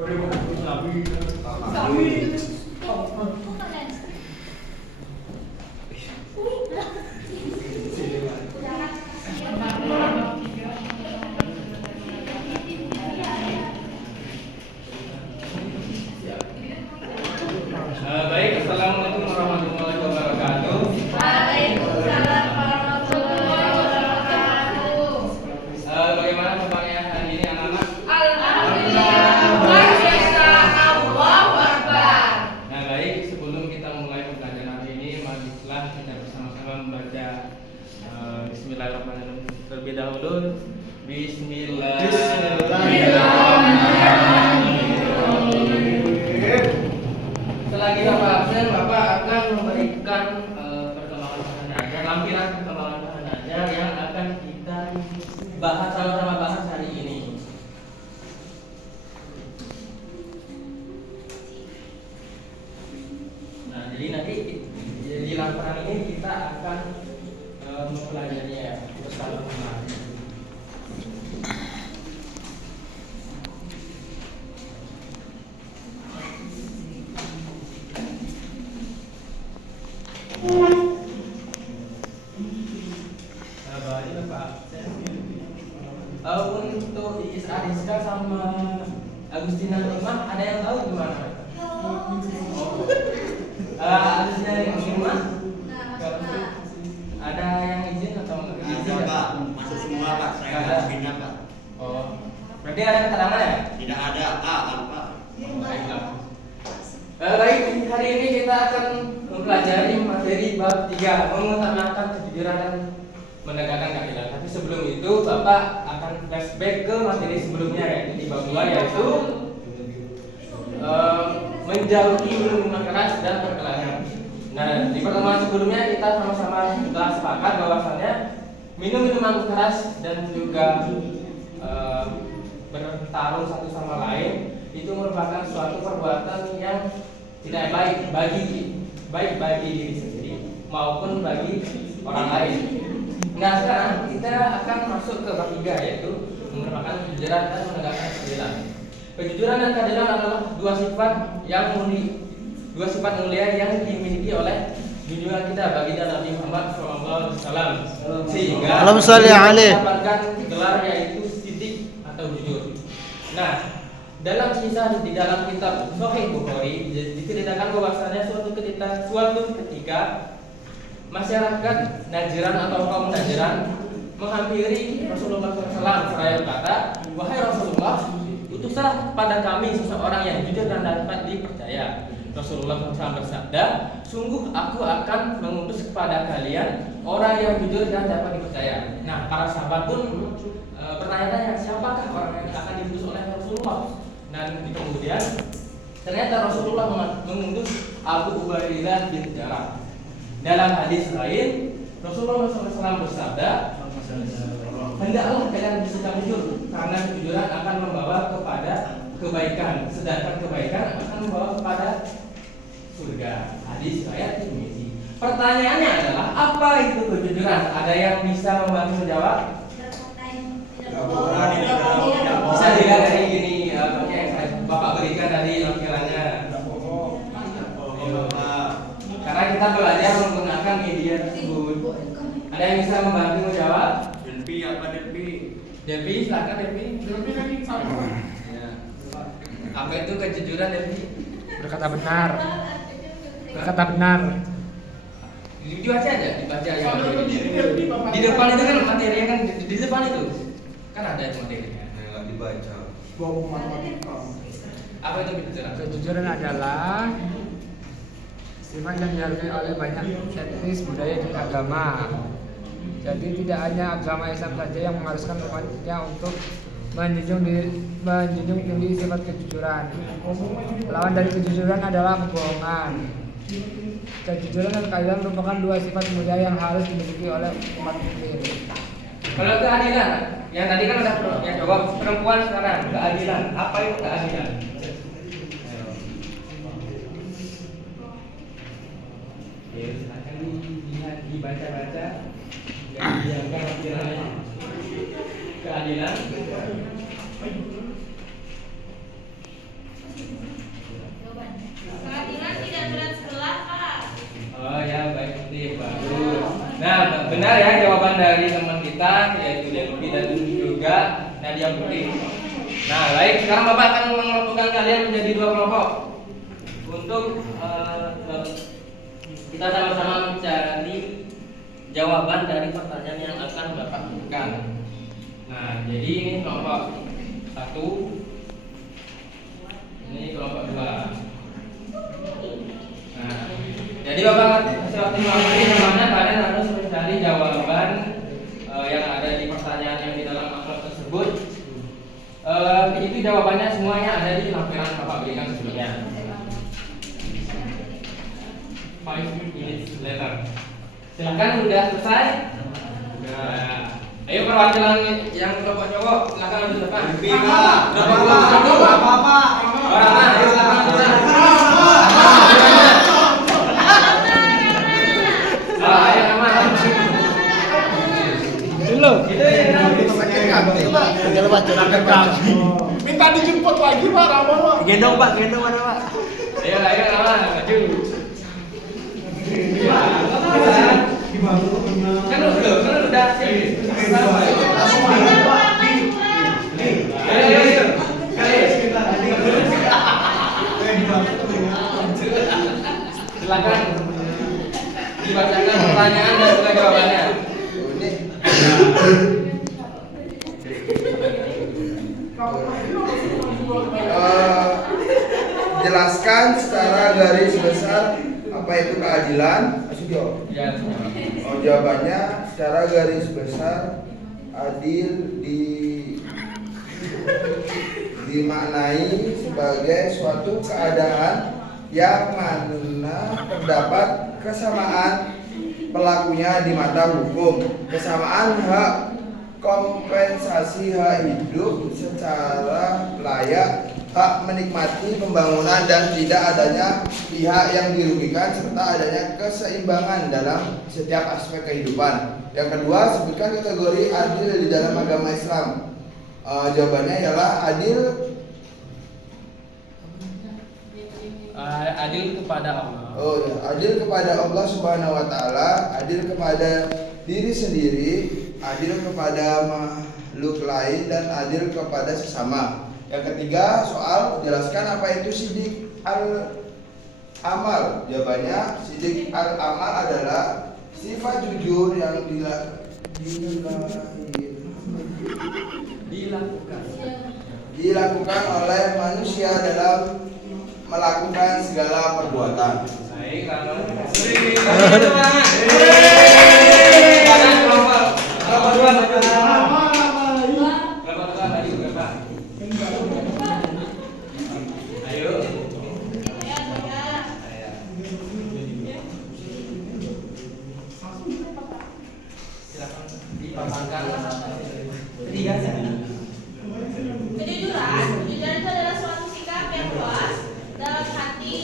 Baik, assalamualaikum warahmatullahi wabarakatuh. Waalaikumsalam warahmatullahi wabarakatuh. Bagaimana kabarnya hari ini anak-anak? Alhamdulillah, luar biasa, Allahu Akbar. Nah baik, sebelum kita mulai pembelajaran hari ini, marilah kita bersama-sama membaca Bismillahirrahmanirrahim terlebih dahulu. Selagi Bapak absen, Bapak akan memberikan perkembangan bahan ajar, lampiran perkembangan bahan ajar yang akan kita bahas sama-sama bahas hari ini. Nah, jadi nanti di laporan ini kita akan mempelajarinya bersama-sama. Untuk Iis Ariska sama Agustina Lima, ada yang tahu gimana? Agustina Lima, ada yang izin atau enggak? Izin Pak, masuk semua Pak, saya nggak pindah Pak. Oh, berarti ada keterangan ya? Tidak ada Pak. Baiklah. Baik, hari ini kita akan mempelajari materi bab 3, mengutamakan kejujuran dan menegakkan keadilan. Tapi sebelum itu Bapak akan flashback ke materi sebelumnya, yaitu di bab 2, yaitu menjauhi minuman keras dan perkelahian. Nah, di pertemuan sebelumnya kita sama-sama sudah sepakat bahwasannya minuman keras dan juga bertarung satu sama lain itu merupakan suatu perbuatan yang tidak baik bagi diri sendiri maupun bagi orang lain. Nah, sekarang kita akan masuk ke bab 3, yaitu merupakan kejujuran dan menegakkan keadilan. Kejujuran dan keadilan adalah dua sifat mulia yang dimiliki oleh junjungan kita baginda Nabi Muhammad SAW, sehingga mendapatkan gelar yaitu Siddiq atau jujur. Nah, dalam kisah di dalam kitab Sahih Bukhari diceritakan bahwasanya suatu ketika masyarakat Najran atau kaum Najran menghampiri Rasulullah SAW seraya berkata, "Wahai Rasulullah, utuslah pada kami seseorang yang jujur dan dapat dipercaya." Rasulullah SAW bersabda, "Sungguh aku akan mengutus kepada kalian orang yang jujur dan dapat dipercaya." Nah, para sahabat pun bertanya-tanya, siapakah orang yang akan diutus oleh Rasulullah? Dan kemudian ternyata Rasulullah mengutus Abu Ubaidah bin Jarrah. Dalam hadis lain, Rasulullah SAW bersabda, "Hendaklah kalian bersikap jujur, karena kejujuran akan membawa kepada kebaikan, sedangkan kebaikan akan membawa kepada surga." Hadis riwayat Tirmidzi. Pertanyaannya adalah, apa itu kejujuran? Ada yang bisa membantu menjawab? Bisa dilihat dari gini, yang Bapak berikan tadi lampirannya. Karena kita belajar menggunakan media tersebut. Ada yang bisa membantu menjawab? Delpi apa Delpi? Delpi, silakan Delpi. Delpi kan sama. Ya. Apa itu kejujuran Delpi? Berkata benar. Berkata benar. Dibaca aja, dibaca yang di depan itu kan materinya kan di depan itu kan ada itu materinya. Nggak dibaca. Apa itu kejujuran? Kejujuran adalah sifat yang dihargai oleh banyak etnis, budaya, dan agama. Jadi tidak hanya agama Islam saja yang mengharuskan umatnya untuk menjunjung tinggi sifat kejujuran. Lawan dari kejujuran adalah kebohongan. Kejujuran dan keadilan merupakan dua sifat mulia yang harus dimiliki oleh umat muslim. Kalau keadilan, yang tadi kan udah yang jawab perempuan, sekarang keadilan. Apa itu keadilan? Ya, silakan dilihat, dibaca-baca, dan diamkan lampirannya. Keadilan. Nadia Putri. Nah, baik, sekarang Bapak akan mengelompokkan kalian menjadi 2 kelompok untuk kita sama-sama mencari jawaban dari pertanyaan yang akan Bapak berikan. Nah, jadi ini kelompok 1, ini kelompok 2. Nah, jadi Bapak seperti ini namanya kalian harus mencari jawaban yang ada di pertanyaan yang di dalam amplop tersebut. Itu jawabannya semuanya ada di lampiran Bapak berikan sebelumnya. 5 minutes later. Silakan, udah selesai? Udah. Ayo perwakilan yang kelompok cowok, silakan lanjut depan. Bapak. Orang mana? Ayo silakan lanjut. Ayo nama. Dulu. Minta dijemput lagi Pak Rama Pak. Gendong Pak, gendong mana Pak? Ayo nama, maju. Kan udah. Ayo. Silakan dibacakan pertanyaan dan juga jawabannya. Jelaskan secara garis besar apa itu keadilan. Ya. Jawabannya secara garis besar adil dimaknai sebagai suatu keadaan yang mana terdapat kesamaan pelakunya di mata hukum, kesamaan hak, kompensasi hak hidup secara layak, hak menikmati pembangunan dan tidak adanya pihak yang dirugikan serta adanya keseimbangan dalam setiap aspek kehidupan. Yang kedua, sebutkan kategori adil di dalam agama Islam. Jawabannya ialah Adil kepada Allah. Oh ya, adil kepada Allah Subhanahu wa taala, adil kepada diri sendiri, adil kepada makhluk lain dan adil kepada sesama. Yang ketiga, soal jelaskan apa itu sidik al-amal. Jawabannya, sidik al-amal adalah sifat jujur yang dilakukan oleh manusia dalam melakukan segala perbuatan. Baik, kalau Kejujuran itu adalah suatu sikap yang luas dalam hati,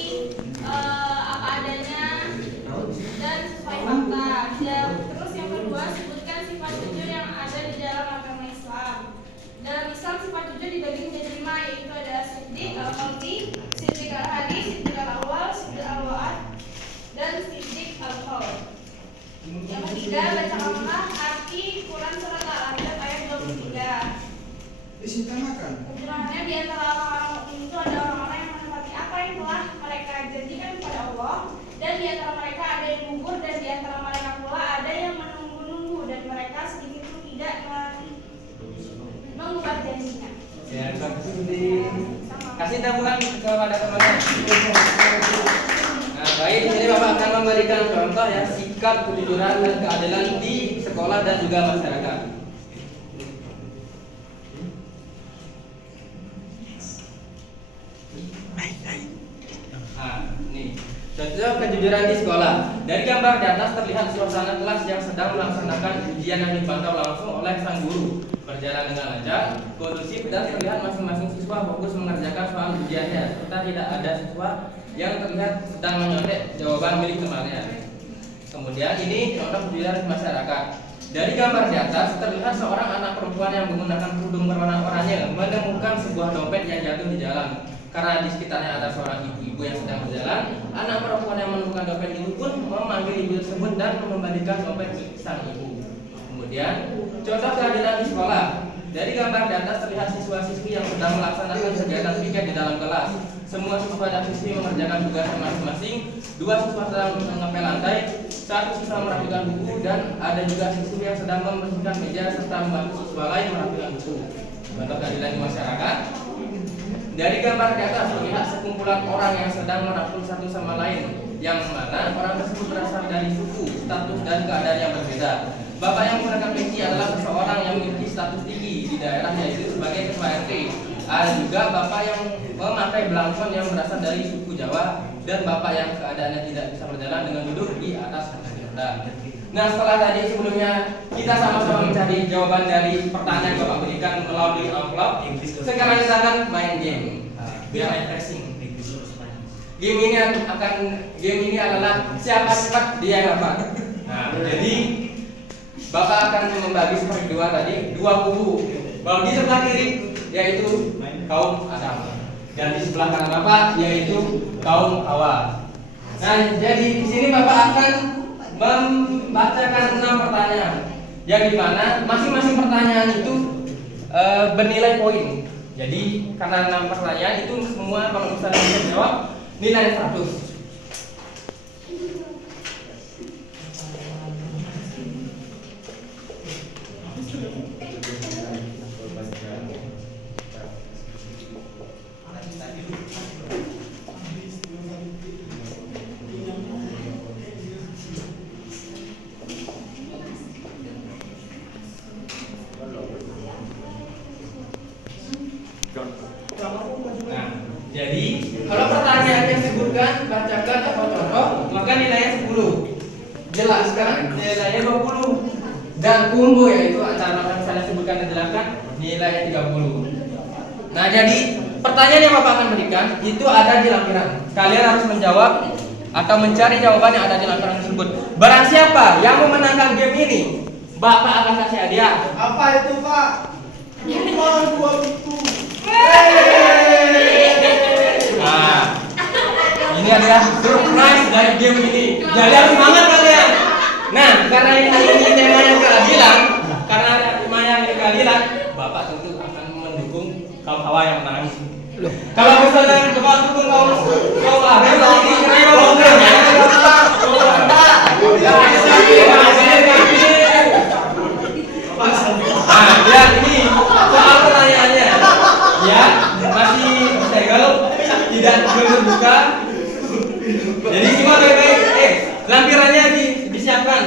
apa adanya dan sesuai fakta. Dan terus yang kedua, sebutkan sifat jujur yang ada di dalam agama Islam. Dalam Islam sifat jujur dibagi menjadi 5, yaitu ada siddiq al-qalbi, siddiq al-hadis, siddiq al-awal, siddiq al-wa'ad, dan siddiq al-qaul. Yang ketiga, bacakanlah arti Quran surat Al-Anfal ayat 23. Kecurangannya di antara orang-orang mukmin itu ada orang-orang yang menepati apa yang telah mereka janjikan kepada Allah, dan di antara mereka ada yang gugur, dan di antara mereka pula ada yang menunggu-nunggu, dan mereka sedikit pun tidak mengubah janjinya. ya, kasih tabungan kepada teman-teman. Nah, baik, di sini Bapak akan memberikan contoh ya sikap kejujuran dan keadilan di sekolah dan juga masyarakat. Nah, ini contoh kejujuran di sekolah. Dari gambar di atas terlihat suasana kelas yang sedang melaksanakan ujian yang dipantau langsung oleh sang guru. Berjalan dengan lancar, kondusif, dan terlihat masing-masing siswa fokus mengerjakan soal ujiannya, serta tidak ada siswa yang terlihat sedang menyontek jawaban milik temannya. Kemudian ini contoh kejujuran di masyarakat. Dari gambar di atas terlihat seorang anak perempuan yang menggunakan kerudung berwarna oranye menemukan sebuah dompet yang jatuh di jalan. Karena di sekitarnya ada seorang ibu-ibu yang sedang berjalan, anak perempuan yang menemukan dompet itu pun memanggil ibu tersebut dan mengembalikan dompet milik sang ibu. Kemudian contoh keadilan di sekolah. dari gambar di atas terlihat siswa-siswi yang sedang melaksanakan kegiatan piket di dalam kelas. Semua siswa dan siswi mengerjakan tugasnya masing-masing. 2 siswa sedang mengepel lantai, 1 siswa merapikan buku, dan ada juga siswi yang sedang membersihkan meja serta membantu siswa lain merapikan buku. Bentuk keadilan di masyarakat. Dari gambar di atas terlihat sekumpulan orang yang sedang merangkul satu sama lain, yang mana orang tersebut berasal dari suku, status, dan keadaan yang berbeda. Bapak yang menggunakan peci adalah seseorang yang memiliki status tinggi di daerah, yaitu sebagai ketua RT. Ada juga bapak yang memakai belangkon yang berasal dari suku Jawa, dan bapak yang keadaannya tidak bisa berjalan dengan duduk di atas kursi roda. Nah, setelah tadi sebelumnya kita sama-sama mencari jawaban dari pertanyaan yang Bapak berikan melalui amplop, sekarang kita akan main game. Biar refreshing. Game ini adalah siapa cepat dia yang dapat. Nah, jadi Bapak akan membagi seperti dua tadi, 2 kubu. Kalau di sebelah kiri yaitu kaum Adam, dan di sebelah kanan Bapak yaitu kaum Hawa. Nah, jadi di sini Bapak akan membacakan 6 pertanyaan, yang dimana masing-masing pertanyaan itu bernilai poin. Jadi karena 6 pertanyaan itu semua kalau misalnya bisa jawab nilai 100. Nah, jadi kalau pertanyaannya sebutkan, bacakan atau contoh, maka nilainya 10. Jelas kan? Nilainya 20. Dan kumbu yaitu antara maka misalnya sebutkan dan jelaskan, nilainya 30. Nah, jadi pertanyaan yang Bapak akan berikan itu ada di lampiran. Kalian harus menjawab atau mencari jawaban yang ada di lampiran tersebut. Barang siapa yang memenangkan game ini, Bapak akan kasih hadiah. Apa itu, Pak? Cuma 2 buku. Nah, ini adalah surprise dari game ini. Jadi harus semangat kalian. Nah, karena ini temanya keadilan, Bapak tentu akan mendukung kaum Hawa yang menang. Kalau misalnya Bapak dukung kaum Hawa, nanti kenapa program ya? Nah, lihat ini soal pertanyaannya. Ya, masih segel, tidak terbuka. Jadi semua baik-baik. Lampirannya disiapkan.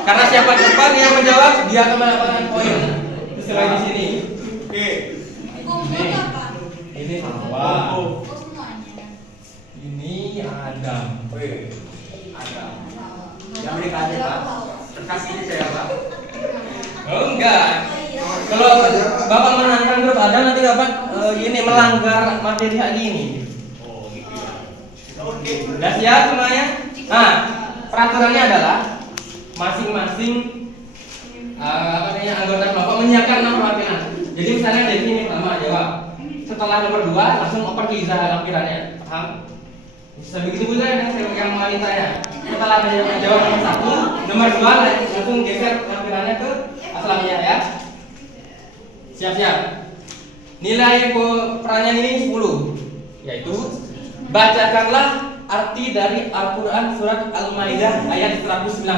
Karena siapa cepat yang menjawab, dia akan mendapatkan poin. Sesuai di sini. Oke. Ini Hawa. Ini Adam. Adam. Yang berikutnya Pak. Terkasih ini saya Pak. Oh enggak. Kalau Bapak menangkan grup Adam nanti Bapak ini melanggar materi hari ini. Oh gitu ya. Oke. Sudah siap semuanya? Nah, peraturannya adalah masing-masing anggota kelompok menyiapkan 6 perwakilan. Jadi misalnya dari sini pertama jawab. Setelah nomor 2 langsung oper ke lampirannya. Paham? Bisa begitu juga yang wanitanya. Setelah menjawab nomor 1, nomor 2 langsung geser lampirannya ke asalnya ya. Siap-siap. Nilai pertanyaan ini 10, yaitu bacakanlah arti dari Al-Quran surat Al-Maidah ayat 119.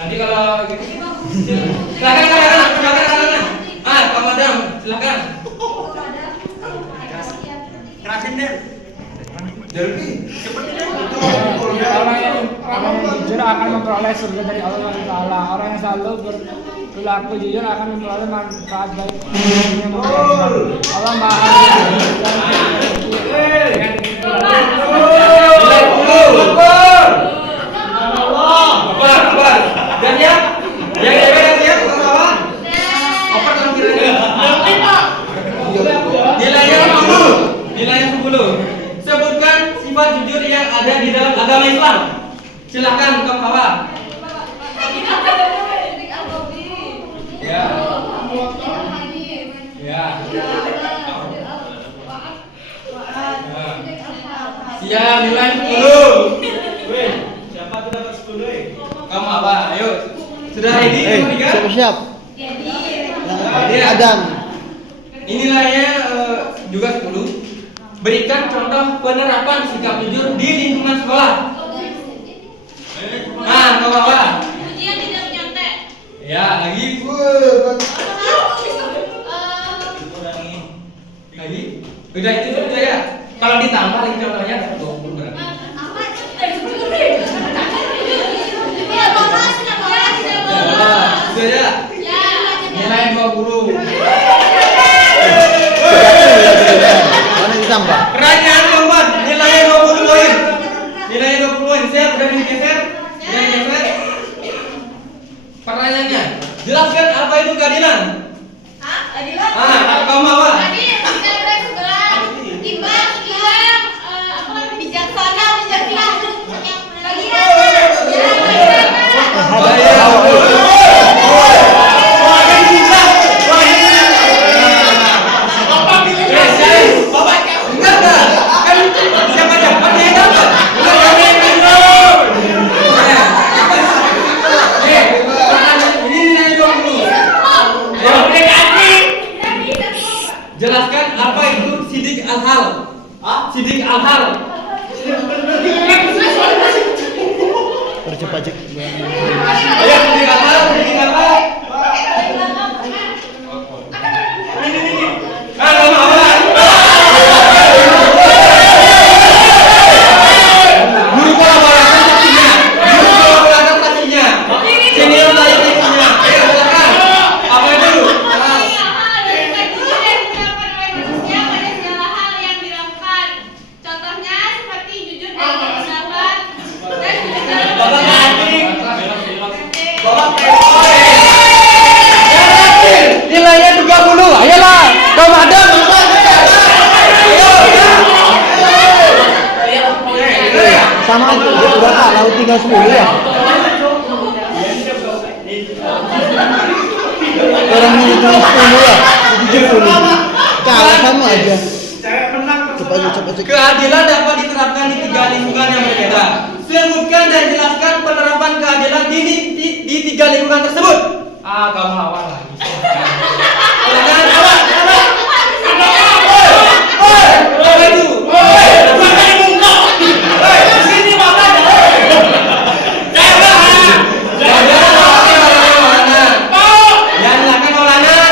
Nanti kalau gitu, silakan. Pak Madam, silakan. Kerasin deh. Jadi seperti orang yang jujur akan memperoleh surga dari Allah Taala. Orang yang selalu berlaku jujur akan memperoleh manfaat baik dunia maupun Allah Maha. Dan ya, yang siap ke bawah. Oper lampirannya. Nilainya 10. Nilainya 10. Sebutkan sifat jujur yang ada di dalam agama Islam. Silakan ke bawah. Ya. Ya. Siap, nilai 10. Wih, siapa tuh dapat 10? Kamu apa? Ayo. Sudah ready? Siap-siap. Adam. Nilainya juga 10. Berikan contoh penerapan sikap jujur di lingkungan sekolah. Nah, ke bawah. Ujian tidak menyontek. Ya, lagi. Lagi. Udah itu sudah ya. Kalau ditambah lagi contohnya 20 berarti. Sudah ya. Nilai 20. Mana ditambah? Pertanyaan keempat, nilainya 20 poin. Nilainya 20 poin. Siap, udah digeser? Udah digeser? Pertanyaannya, jelaskan apa itu keadilan? Adilan. Kamu apa? Adil, secara sebelah, imbang, hilang, bijaksana, bagi Jelaskan apa itu sidik al-hal. Sidik al-hal. Percepat cek. Ayo sidik al-hal, sidik al-hal. Kamu apa? Guru kolaborator saksinya. Guru kolaborator saksinya. Senior saya saksinya. Ayo silakan. Apa itu? Nilainya 30. Ayolah. Kamu ada? Sama berapa? Laut 30 ya? Orang ini cuma 10 ya? 70. Kalah sama aja. Cepat cek. Keadilan dapat diterapkan di 3 lingkungan yang berbeda. Sebutkan dan jelaskan penerapan keadilan di 3 lingkungan tersebut. Kamu awal lagi. Silakan awal. Apa itu? Sini makanya. Ya silakan Maulana.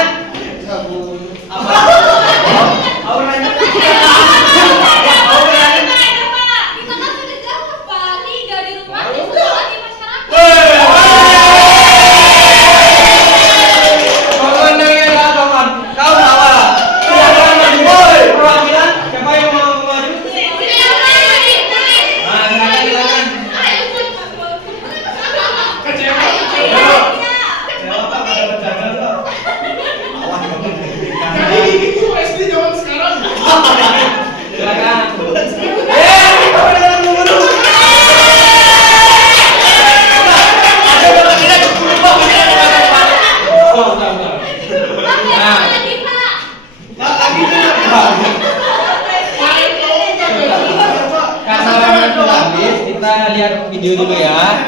Kita lihat video dulu ya.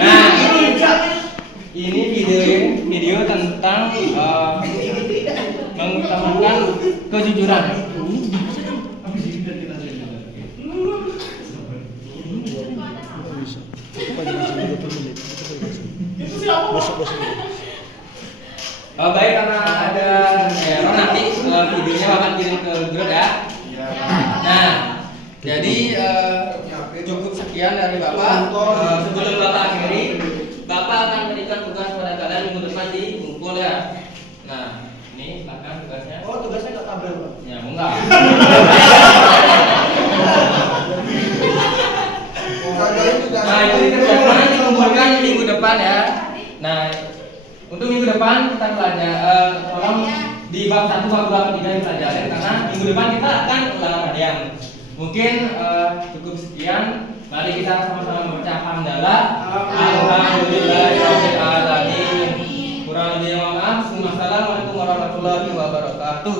Nah, ini video tentang mengutamakan kejujuran. Baik, karena ada error nanti videonya akan kirim ke grup ya. Nah, jadi cukup sekian dari Bapak. Sebelum Bapak akhiri, Bapak akan memberikan tugas pada kalian minggu depan di ngumpul ya. Nah, ini silakan tugasnya. Oh, tugasnya nggak tabel, Pak? Ya, enggak. Nah, itu dikerjakan dikumpulkan minggu depan ya. Nah, untuk minggu depan kita belajar, tolong di bab 1, bab 2, 3 dipelajari karena minggu depan kita akan ulangan harian. Mungkin cukup sekian. Mari kita sama-sama membaca hamdalah. Alhamdulillahirabbil alamin. Kurang lebih mohon maaf. Wassalamualaikum warahmatullahi wabarakatuh.